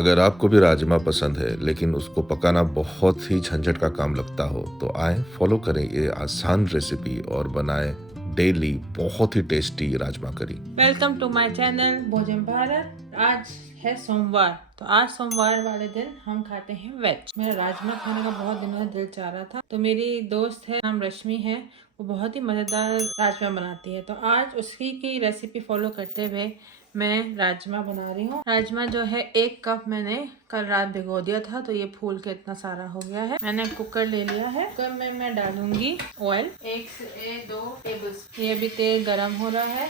अगर आपको भी राजमा पसंद है लेकिन उसको पकाना बहुत ही झंझट का काम लगता हो तो आए फॉलो करें ये आसान रेसिपी और बनाएं डेली बहुत ही टेस्टी राजमा करी। वेलकम टू माय चैनल भोजन भारत। आज है सोमवार, तो आज सोमवार वाले दिन हम खाते हैं वेज। मेरा राजमा खाने का बहुत दिनों से दिल चाह रहा था, तो मेरी दोस्त है, नाम रश्मि है, वो बहुत ही मज़ेदार राजमा बनाती है। तो आज उसी की रेसिपी फॉलो करते हुए मैं राजमा बना रही हूँ। राजमा जो है 1 कप मैंने कल रात भिगो दिया था, तो ये फूल के इतना सारा हो गया है। मैंने कुकर ले लिया है। कुकर में मैं डालूंगी ऑयल 1 से 2 टेबल स्पून। ये भी तेल गरम हो रहा है।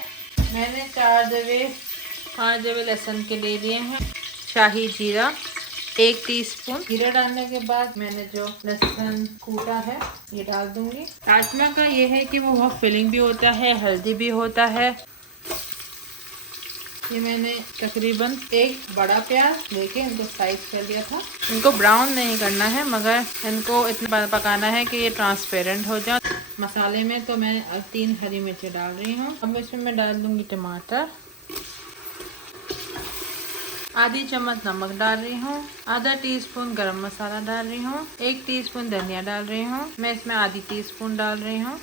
मैंने 5 जवे लहसुन के ले लिए हैं। शाही जीरा 1 टीस्पून। जीरा डालने के बाद मैंने जो लहसुन कूटा है ये डाल दूंगी। राजमा का ये है कि वो बहुत फिलिंग भी होता है, हेल्दी भी होता है। ये मैंने तकरीबन 1 बड़ा प्याज लेके इनको स्लाइस कर लिया था। इनको ब्राउन नहीं करना है, मगर इनको इतना पकाना है कि ये ट्रांसपेरेंट हो जाए। मसाले में तो मैं 3 हरी मिर्ची डाल रही हूँ। अब इसमें मैं डाल दूंगी टमाटर, आधी चम्मच नमक डाल रही हूँ, आधा टीस्पून गरम मसाला डाल रही हूँ, 1 टीस्पून धनिया डाल रही हूँ। मैं इसमें आधी टीस्पून डाल रही हूँ।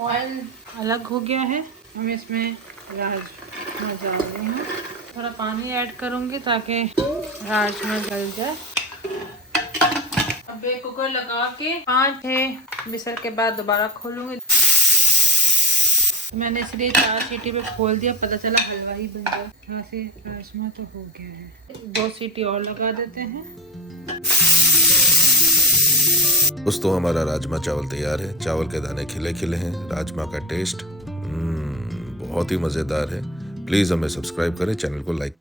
ऑयल अलग हो गया है, हम इसमें राजमा डाल रही हूँ। थोड़ा पानी ऐड करूँगी ताकि राजमा गल जाए। अब एक कुकर लगा के 5-6 विसल के बाद दोबारा खोलूँगी। मैंने इसलिए 4 सीटी पे खोल दिया, पता चला हलवा ही बन गया। राजमा तो हो गया है, 2 सीटी और लगा देते हैं। दोस्तों हमारा राजमा चावल तैयार है। चावल के दाने खिले खिले हैं। राजमा का टेस्ट बहुत ही मज़ेदार है। प्लीज़ हमें सब्सक्राइब करें, चैनल को लाइक